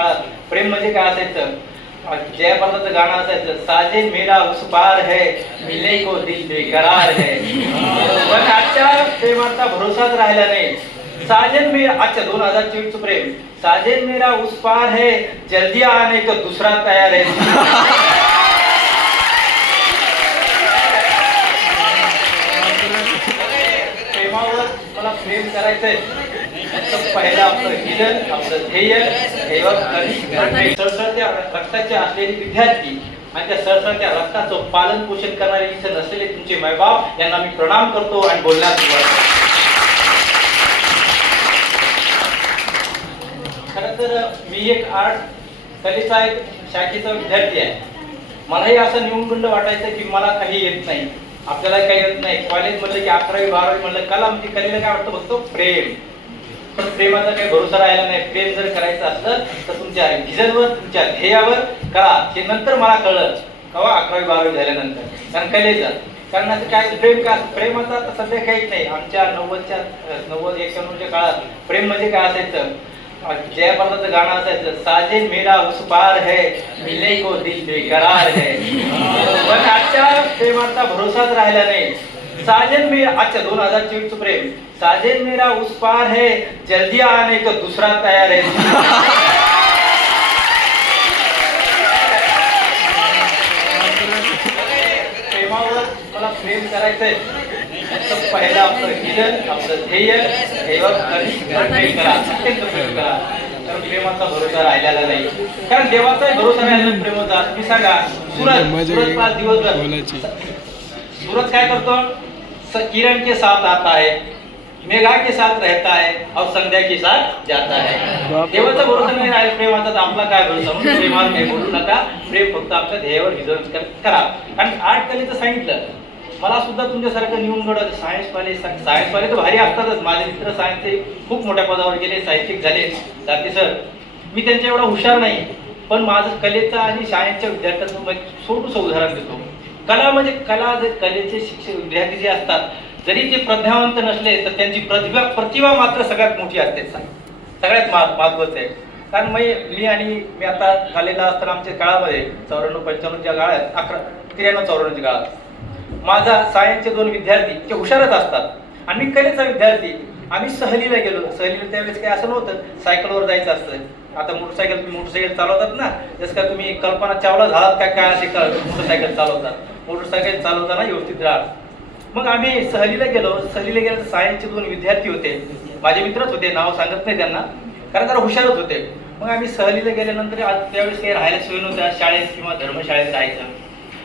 प्रेम म्हणजे काय असायचं? जयप्रदाचं गाणं असायचं साजे मेरा उस पार है मिले को दिल बेकरार है. पण आजच्या प्रेमाचा भरोसाच राहिला नाही. साजन मेरा अच्छा दोन हजार चोवीस प्रेम साजन मेरा उस पार है जल्दी आने तो दुसरा तयार है. प्रेमावर मला प्रेम करायचंय. तर पहिलं आपलं विजन आपलं ध्येय ध्येय आणि सळसळत्या रक्ताचे असलेले विद्यार्थी आणि त्या सळसळत्या रक्ताचं पालन पोषण करणारे इथे नसलेले तुमचे मायबाप यांना मी प्रणाम करतो आणि बोलण्यास सुरुवात खरं तर मी एक आर्ट कलेचा एक शाखेचा विद्यार्थी आहे. मलाही असं निवडगुंड वाटायचं की मला काही येत नाही. आपल्याला काही येत नाही. कॉलेज म्हणलं की अकरावी बारावी म्हणलं कला म्हणजे कलेला काय वाटतं? फक्त प्रेम. पण प्रेमाचा काही भरोसा राहिला नाही प्रेम जर करायचं असलं तर तुमच्या विजनवर तुमच्या ध्येयावर करा हे नंतर मला कळलं कवा अकरावी बारावी झाल्यानंतर. कारण कलेचं कारण असं काय प्रेम का प्रेमाचं आता सध्या काहीच नाही. आमच्या नव्वदच्या नव्वद एक्क्याण्णवच्या काळात प्रेम म्हणजे काय असायचं? जयप्रदाचं गाणं असायचं साजे मेरा उस पार है मिले को दिल बेकरार है. पण आजच्या प्रेमाचा भरोसाच राहिला नाही. साजन मेरा अच्छा दोन हजार चोवीस प्रेम. साजन मेरा उस पार है जल्दी आने तो दुसरा तयार है. मला प्रेम करायचंय. पहिलं आपलं विजन आपलं ध्येय ध्येय करा. अत्यंत प्रेम करा. कारण प्रेमाचा भरोसा राहिलेला नाही. कारण देवाचाही भरोसा राहिला प्रेमाचा. तुम्ही सांगा सूरज सूरज पाच बोलायची. सूरज काय करतो? किरण के साथ आता है मेघा के साथ रहता है और संध्या के साथ जाता है. देवाचा भरोसा नाही राहील प्रेमाचा तर आपला काय भरोसा म्हणून प्रेमावर काही बोलू नका. प्रेम फक्त आमच्या ध्येयावर विजन करा कारण आर्ट कलेचं सांगितलं. मला सुद्धा तुमच्यासारखं निवून घडत सायन्स वाले सायन्स वाले तर भारी असतातच. माझे मित्र सायन्सचे खूप मोठ्या पदावर गेले साहित्यिक झाले. जाते सर मी त्यांच्या एवढा हुशार नाही. पण माझं कलेचं आणि शाळेच्या विद्यार्थ्यांचं छोटूसं उदाहरण देतो. कला म्हणजे कला जे कलेचे शिक्षक विद्यार्थी जे असतात जरी ते प्रज्ञावंत नसले तर त्यांची प्रतिभा प्रतिभा मात्र सगळ्यात मोठी असते. सगळ्यात मा- महत्वाचं आहे. कारण मी मी आणि मी आता झालेला असताना आमच्या काळामध्ये चौऱ्याण्णव पंच्याण्णवच्या काळात अकरा त्र्याण्णव चौऱ्याण्णवच्या काळात माझा सायन्सचे दोन विद्यार्थी ते हुशारच असतात. आणि मी कलेचा विद्यार्थी. आम्ही सहलीला गेलो. सहलीला त्यावेळेस काही असं नव्हतं. सायकलवर जायचं असतं. आता मोटरसायकल तुम्ही मोटरसायकल चालवतात ना. जसं का तुम्ही कल्पना चावला झालात काय काय असे मोटरसायकल चालवतात. मोटरसायकल चालवताना व्यवस्थित राहा मग आम्ही सहलीला गेलो. सहलीला गेलो तर सायन्सचे दोन विद्यार्थी होते. माझे मित्रच होते. नाव सांगत नाही त्यांना. कारण जरा हुशारच होते. मग आम्ही सहलीला गेल्यानंतर आज त्यावेळेस काही राहायला सोय नव्हत्या. शाळेत किंवा धर्मशाळेत राहायचं.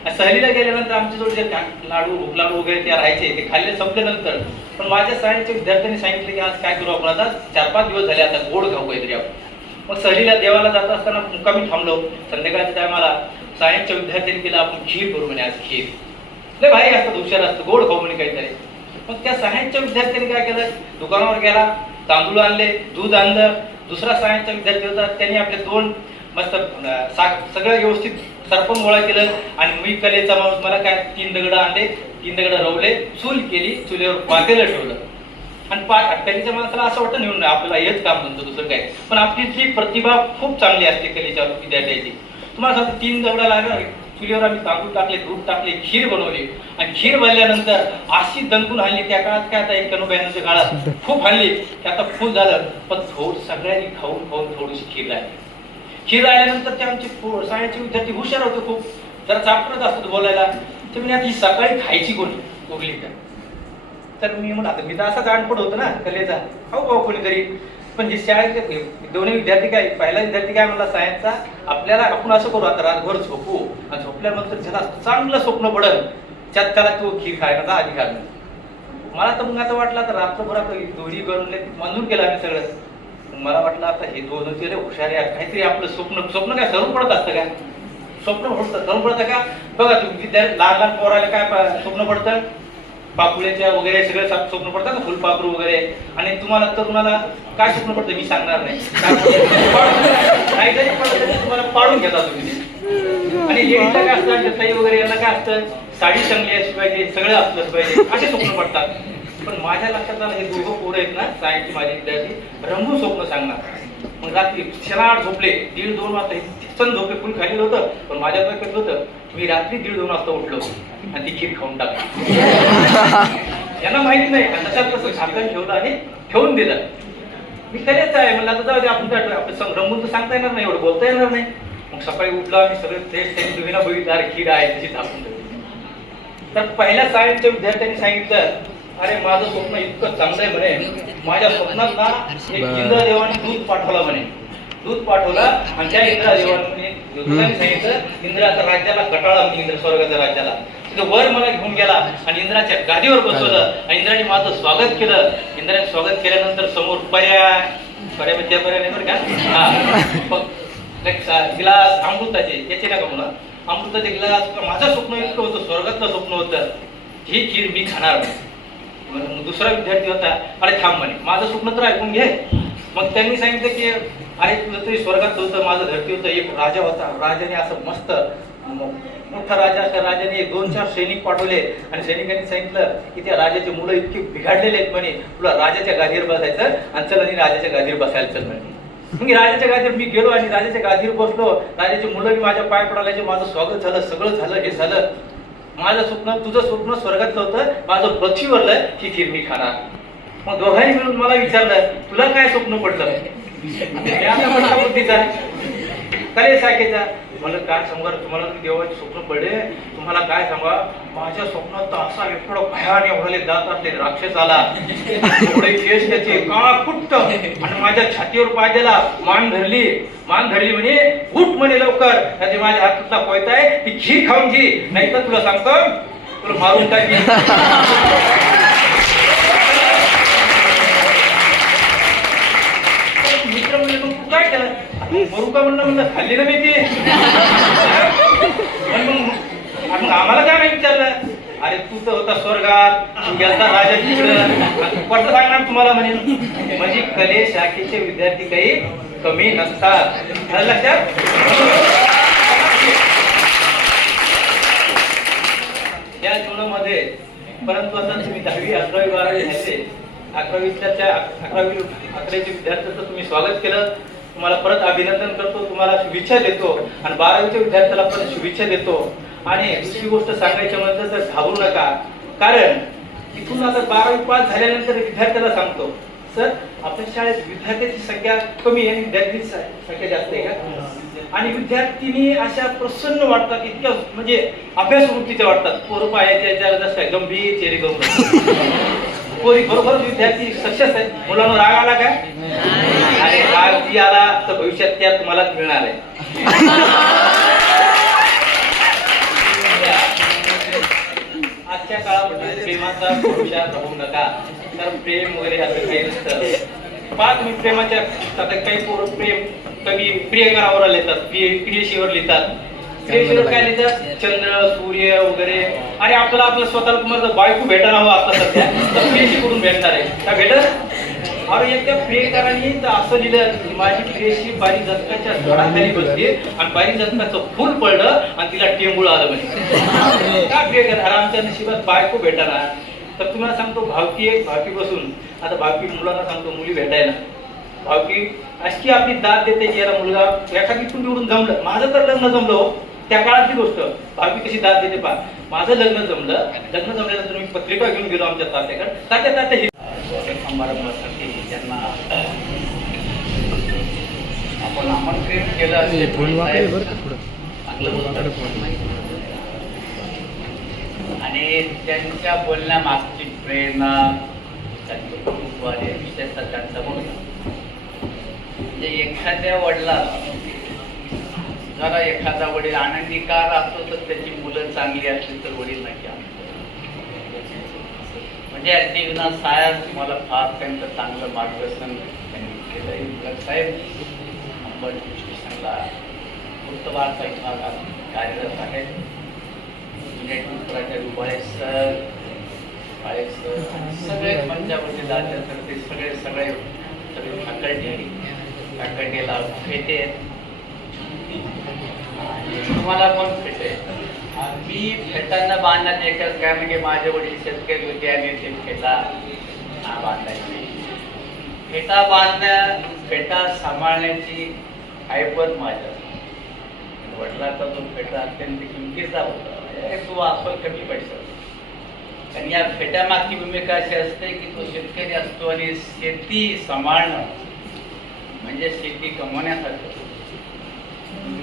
आणि सहलीला गेल्यानंतर आमच्याजवळ जे लाडू लाडू वगैरे त्या राहायचे. ते खाल्ले संपल्यानंतर. पण माझ्या सायन्सच्या विद्यार्थ्यांनी सांगितलं की आज काय करू आपण? आता चार पाच दिवस झाले आता गोड खाऊ मग सहलीला देवाला जात असताना मुक्कामी थांबलो. संध्याकाळच्या टायमाला सायन्सच्या विद्यार्थ्यांनी केलं आपण खीर करू म्हणे आज खीर. लय भारी असतात हुशार असतं गोड खाऊ म्हणे काहीतरी. मग त्या सायन्सच्या विद्यार्थ्यांनी काय केलं? दुकानावर गेला तांदूळ आणले दूध आणलं. दुसरा सायन्सचा विद्यार्थी होता. त्यांनी आपले दोन मस्त सगळं व्यवस्थित सरपण गोळा केलं. आणि मी कलेचा माणूस मला काय तीन दगड आणले तीन दगड रवले चूल केली चुलीवर पातेलं ठेवलं. आणि पाच अठ्ठ्याण्णवच्या माणसाला असं वाटतं नेऊन आपल्याला हेच काम म्हणतो दुसरं काय? पण आपली जी प्रतिभा खूप चांगली असते कलेच्या विद्यार्थ्याची. तुम्हाला सांगतो तीन दगडा लागलं चुलीवर आम्ही तांदूळ टाकले दूध टाकले खीर बनवली. आणि खीर बनल्यानंतर अशी दणकून हल्ली त्या काळात काय आता एक ब्याण्णवच्या काळात खूप हल्ली की आता फुल झालं पण थोड सगळ्यांनी खाऊन खाऊन थोडीशी खीर राहिली. खीर राहिल्यानंतर ते आमचे पो- शाळेचे विद्यार्थी हुशार होते खूप. जरा चापटत असतो बोलायला. तर मी आता ही सकाळी खायची कोणी? उरली का तर मी म्हणलं आता मी तर असाच अनपड होतो ना कलेचा. हो भाऊ कोणीतरी. पण जे शाळेचे दोन्ही विद्यार्थी काय पहिला विद्यार्थी काय म्हणला सायन्सचा आपल्याला आपण असं करू आता रातभर झोपू आणि झोपल्यानंतर ज्याला चांगलं स्वप्न पडल त्यात त्याला तो खीर खायचा आधी घालणं मला तर मग आता वाटलं आता रात्रभर आता दोन्ही करून मंजूर केलं आम्ही सगळं. मला वाटलं आता हे दोन केले हुशार आहे काहीतरी आपलं स्वप्न स्वप्न काय सरून पडत असतं का? स्वप्न पडतं सरून पडतं का? बघा तुम्ही विद्यार्थी लहान लहान पोराला काय स्वप्न पडतं? पापुळ्याच्या वगैरे सगळे स्वप्न पडतात ना फुलपाखरू वगैरे. आणि तुम्हाला तरुणाला काय स्वप्न पडतं मी सांगणार नाही. काहीतरी तुम्हाला पाडून घेता तुम्ही आणि लेडीजला काय असतं जताई वगैरे यांना काय असतं साडी चांगली असली पाहिजे सगळं असलंच पाहिजे असे स्वप्न पडतात. पण माझ्या लक्षात आलं हे दोघं पोरं आहेत ना सायन्सचे माझे विद्यार्थी रंगून स्वप्न सांगणार. मग रात्री क्षणात झोपले दीड दोन वाजता सण झोपे फुल खाली होतं पण माझ्या डोक्यात होतं मी रात्री दीड दोन वाजता उठलो आणि ती खीर खाऊन टाकली. यांना माहीत नाही कसं झाकण ठेवलं आणि ठेवून दिलं. मी करेच आहे म्हणलं आता जाऊ दे आपण सम- रंगून तर सांगता येणार नाही एवढं बोलता येणार नाही. मग सकाळी उठलो आम्ही सगळे फ्रेश त्यांनी तुम्ही ना बघितलं अरे खीर आहे तशी झाकून तर पहिल्या सायन्सच्या विद्यार्थ्यांनी सांगितलं अरे माझं स्वप्न इतकं चांगलं आहे म्हणे. माझ्या स्वप्नात ना एक इंद्रदेवाने दूध पाठवला म्हणे. दूध पाठवला आणि त्या इंद्रदेवाने सांगितलं इंद्राच्या राज्याला कटाळा इंद्र स्वर्गाच्या राज्याला. तिथं वर मला घेऊन गेला आणि इंद्राच्या गादीवर बसवलं. आणि इंद्राने माझं स्वागत केलं. इंद्राने स्वागत केल्यानंतर समोर पर्याय पर्याय म्हणजे पर्याय बरं का? हा. गिलास अमृताचे याचे नका म्हणा अमृताचे गिलास माझं स्वप्न इतकं होतं स्वर्गातलं स्वप्न होतं. ही खीर मी खाणार दुसरा विद्यार्थी होता. अरे थांब म्हणे माझं स्वप्न तर ऐकून घे. मग त्यांनी सांगितलं की आणि तुझं तरी स्वर्गात होतं माझं धरती होतं एक राजा होता. राजाने असं मस्त मोठा राजा त्या राजाने एक दोन चार सैनिक पाठवले. आणि सैनिकांनी सांगितलं की त्या राजाचे मुलं इतके बिघाडलेले आहेत म्हणे. तुला राजाच्या गादीवर बसायचं आणि चल आणि राजाच्या गादीवर बसायला चल म्हणे. मी राजाच्या गादीवर मी गेलो आणि राजाच्या गादीवर बसलो. राजाची मुलं मी माझ्या पाय पडायचे माझं स्वागत झालं सगळं झालं हे झालं. माझं स्वप्न तुझं स्वप्न स्वर्गातलं होतं. माझं पृथ्वीवरलं ही खीर मी खाणार. मग दोघांनी मिळून मला विचारलं तुला काय स्वप्न पडलं? बुद्धीचा काय साखेचा मला काय सांगा तुम्हाला देवाचे स्वप्न पडले. तुम्हाला काय सांगा माझ्या स्वप्नात तर असा एवढा भयाने एवढे जात असले राक्षस आला एवढे केस त्याचे काळा कुट्ट आणि माझ्या छातीवर पाय दिला. मान धरली. मान धरली म्हणे उठ म्हणे लवकर. त्याचे माझ्या हातातला कोयता आहे. ती खीर खाऊन घे. नाही तर तुला सांगतो तुला मारून टाकी मित्र म्हणजे मग तू काय केलं मरू का म्हणलं म्हणलं खाल्ली ना मी ती पण मग मग आम्हाला काय नाही विचारलं? अरे तू तर होता स्वर्गात तू गेलता राजा तिकडं. पटलं सांगणार तुम्हाला म्हणे म्हणजे कले शाखेचे विद्यार्थी काही कमी नसतात. लक्षात? या जीवनामध्ये परंतु आता तुम्ही दहावी अकरावी बारावी झाले. अकरावीच्या अकरावी अकरावीचे विद्यार्थ्यांचं तुम्ही स्वागत केलं. तुम्हाला परत अभिनंदन करतो तुम्हाला शुभेच्छा देतो आणि बारावीच्या विद्यार्थ्याला परत शुभेच्छा देतो. आणि दुसरी गोष्ट सांगायची म्हणतात तर घाबरू नका. कारण इथून आता बारावी पास झाल्यानंतर विद्यार्थ्याला सांगतो सर आपल्या शाळेत विद्यार्थ्याची संख्या कमी आहे विद्यार्थी संख्या जास्त आहे का? आणि विद्यार्थिनी अशा प्रसन्न वाटतात इतक्या म्हणजे अभ्यास वृत्तीच्या वाटतात. पोरं पायाच्या याच्यावर जसं गंभीर चेहरे गंभीर पोरी बरोबर विद्यार्थी सक्सेस आहेत. मुलांना राग आला काय आणि आला तर भविष्यात त्या तुम्हालाच मिळणार आहे. आजच्या काळामध्ये प्रेमाचा भविष्यात राहू नका. तर प्रेम वगैरे असं काही नसतं. पाच मिनिट प्रेमाच्या आता काही पोरं प्रेम कवी प्रियकरावर लिहितात प्रिय प्रियशीवर लिहितात. प्रियशीवर काय लिहितात? चंद्र सूर्य वगैरे. अरे आपल्याला आपलं स्वतःला तुम्हाला बायको भेटायला हवं आता सध्या तर प्रियशी करून भेटणार आहे? का भेटत? अरे एकट्या प्रियकरांनी तर असं लिहिलं माझी प्रियशी जनकाच्या झाडाखाली बसली आणि पारिजातकाचं फुल पडलं आणि तिला टेंबूळ आलं म्हणे. का प्रियकर अरे आमच्या नशिबात बायको भेटाना तर तुम्हाला सांगतो भावकी एक भावकी बसून आता भावकी मुलांना सांगतो मुली भेटायला. भावकी अशी आपली दाद देते की याला मुलगा एखादी तू निवडून जमलं. माझं तर लग्न जमलं हो. त्या काळातली गोष्ट. भावकी कशी दाद देते पा माझं लग्न जमलं. लग्न जमल्यानंतर मी पत्रिका घेऊन गेलो आमच्या तात्याकडे. तात्या तात्या हे आमंत्रित केलं असेल फोन आणि त्यांच्या बोलण्यामागची प्रेरणा त्यांचं कुटुंबाने विशेषतः त्यांचा मुलगा म्हणजे एखाद्या वडिलाला जरा एखादा वडील आनंदी का राहतो तर त्याची मुलं चांगली असली तर वडील नक्की म्हणजे या जीवनात सायास मला फार त्यांचं चांगलं मार्गदर्शन त्यांनी केलं साहेब अंबड स्टेशनला वृत्तवार्ता विभागात कार्यरत आहेत नेटवर्कच्या दुबाळे सर काळे सर सगळे मंचावरती जाते तर ते सगळे सगळे सगळे फॅकल्टी फॅकल्टीला फेटे तुम्हाला पण फेटे मी फेटांना बांधण्यात एकच काय म्हणजे माझे वडील शेतकरी होते आणि ते फेटा बांधायचे फेटा बांधण्या फेटा सांभाळण्याची ऐपत माझ्या. वडिलाचा तो फेटा अत्यंत किमतीचा होता म्हणजे तो आपण कमी पैसा. आणि या फेट्यामागची भूमिका अशी असते की तो शेतकरी असतो आणि शेती सांभाळणं म्हणजे शेती कमवण्यासारखं.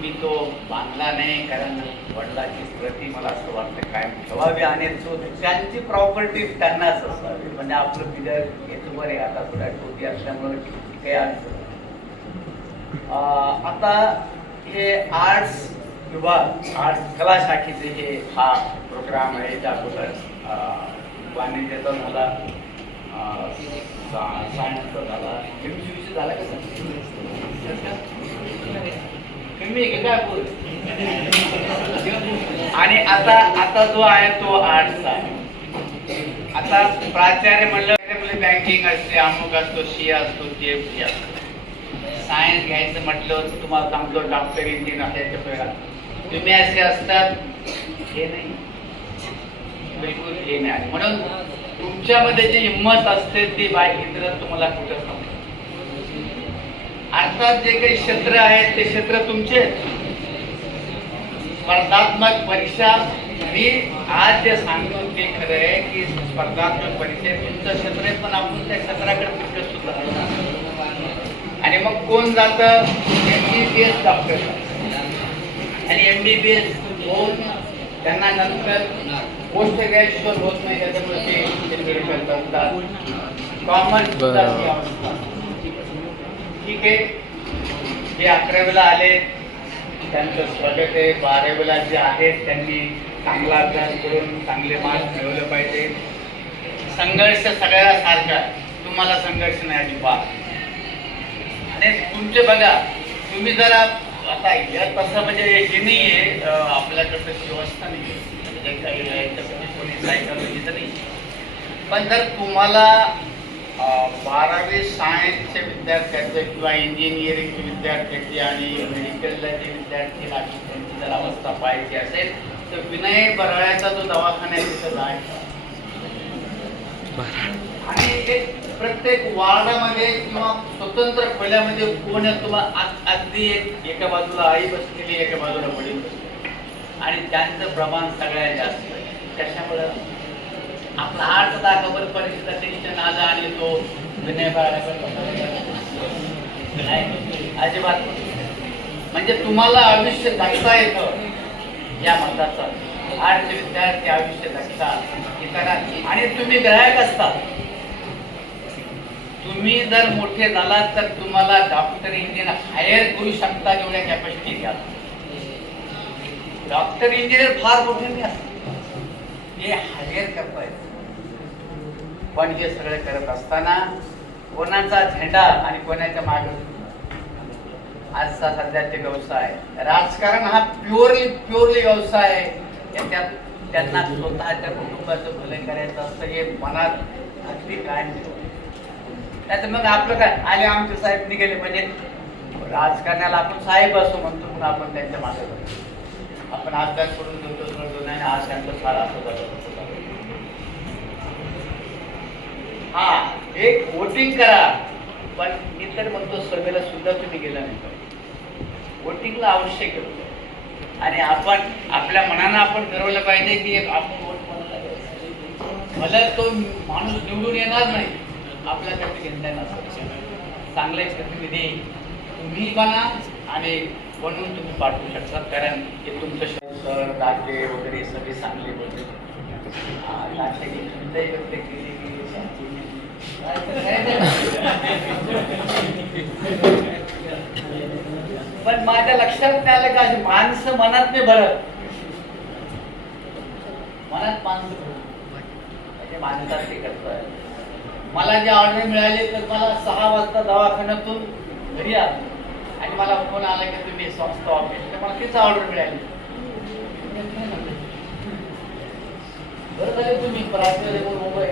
मी तो बांधला नाही कारण वडिलाची प्रती मला असं वाटतं कायम ठेवावी आणि तो त्यांची प्रॉपर्टी त्यांनाच असावी. म्हणजे आपलं बिदर येतो बरे आता थोड्या टोटी असल्यामुळे काही अडचण आता हे आर्ट्स विभाग आर्ट्स कला शाखेचे हे हा प्रोग्राम आहे त्या अगोदर वाणिज्याचा झाला. अं, झाला सायन्सचा झाला. केमिस्ट्रीचा झाला का तुम्ही काय बोल? आणि आता आता जो आहे तो आर्ट्स आहे. आता प्राचार्य म्हणलं बँकिंग असते अमुक असतो सी असतो सी एफ सी असतो. सायन्स घ्यायचं म्हटलं तर तुम्हाला सांगतो डॉक्टर इंजिनियर असायच्या पहिला तुम्ही असे असतात हे नाही. बिलकुल हे नाही म्हणून तुमच्यामध्ये जी हिंमत असते ती बाईक इतर तुम्हाला कुठं सांगतो अर्थात जे काही क्षेत्र आहेत ते क्षेत्र तुमचे स्पर्धात्मक परीक्षा मी आज जे सांगतो ते खरं आहे की स्पर्धात्मक परीक्षा तुमचं क्षेत्र आहे पण आपण त्या क्षेत्राकडे कुठे सुद्धा आणि मग कोण जातं? M B B S doctor आणि एम बी बी एस होऊन त्यांना नंतर पोस्ट ग्रॅज्युएशन होत नाही त्याच्यामुळे ते करतात. कॉमर्स. ठीक आहे. जे अकरावीला आले त्यांचं स्वागत आहे. बारावीला जे आहेत त्यांनी चांगला अभ्यास करून चांगले मार्क्स मिळवले पाहिजे. संघर्ष सगळ्याला सारखा. तुम्हाला संघर्ष नाही अजिबात. आणि तुमचे बघा तुम्ही जरा आता या तसं म्हणजे हे नाही आहे अं, आपल्याकडं व्यवस्था नाही. म्हणजे कोणी सायकॉलॉजीचं नाही. पण जर तुम्हाला बारावी सायन्सच्या विद्यार्थ्याचं किंवा इंजिनिअरिंगच्या विद्यार्थ्याची आणि मेडिकलला जे विद्यार्थी लागतील त्यांची जर अवस्था पाहायची असेल तर विनय बराळ्याचा जो दवाखाना आहे तिथं जायचा. आणि प्रत्येक वार्डामध्ये किंवा स्वतंत्र खोल्यामध्ये कोण तुम्हाला अगदी एक एका बाजूला आई बसलेली एका बाजूला वडील आणि त्यांचं प्रमाण सगळ्यात जास्त आहे. त्याच्यामुळं आपला आठ दाखवर परीक्षेचं टेन्शन आलं आणि तो विनय नाही अजिबात म्हणजे तुम्हाला आयुष्य जगता येतं या मताचा. आर्ट विद्यार्थी आयुष्य धक्का इतरांची आणि तुम्ही ग्राहक असता. तुम्ही जर मोठे झालात तर तुम्हाला डॉक्टर इंजिनियर हायर करू शकता एवढ्या कॅपॅसिटी घ्या डॉक्टर इंजिनियर फार मोठे नाही असतात. हे हायर करतायत. पण हे सगळं करत असताना कोणाचा झेंडा आणि कोणाच्या माग आजचा सध्याचे व्यवसाय. राजकारण हा प्युअरली प्युअरली व्यवसाय आहे. याच्यात त्यांना स्वतःच्या कुटुंबाचं भले करायचं असतं हे मनात अगदी कायम ठेवा नाही तर मग आपलं काय? आले आमचे साहेब निघाले म्हणजे राजकारणाला आपण साहेब असो म्हणतो म्हणून आपण त्यांच्या मागे जातो. आपण आज काय करून घेतो कळतो नाही आज त्यांचं फार असं हा एक वोटिंग करा. पण मी तर म्हणतो सभेला सुद्धा तुम्ही गेला नाही पाहिजे. वोटिंगला आवश्यक आहे. आणि आपण आपल्या मनानं आपण ठरवलं पाहिजे की एक आपण वोट मला तो माणूस निवडून येणार नाही आपल्याकडे घेतलाय येणार चांगले प्रतिनिधी तुम्ही बना आणि बनवून तुम्ही पाठवू शकता कारण की तुमचं सर दाते वगैरे सगळे चांगले बोलते पण माझ्या लक्षात नाही आलं का माणसं मनात नाही भरत. मनात माणसं म्हणजे माणसात ते करताय मला जे ऑर्डर मिळाली तर मला सहा वाजता दवाखान्यातून घरी आलो. आणि मला फोन आला की तुम्ही संस्था ऑफिस तर मला तीच ऑर्डर मिळाली. बरं झाले तुम्ही प्रार्थना मुंबई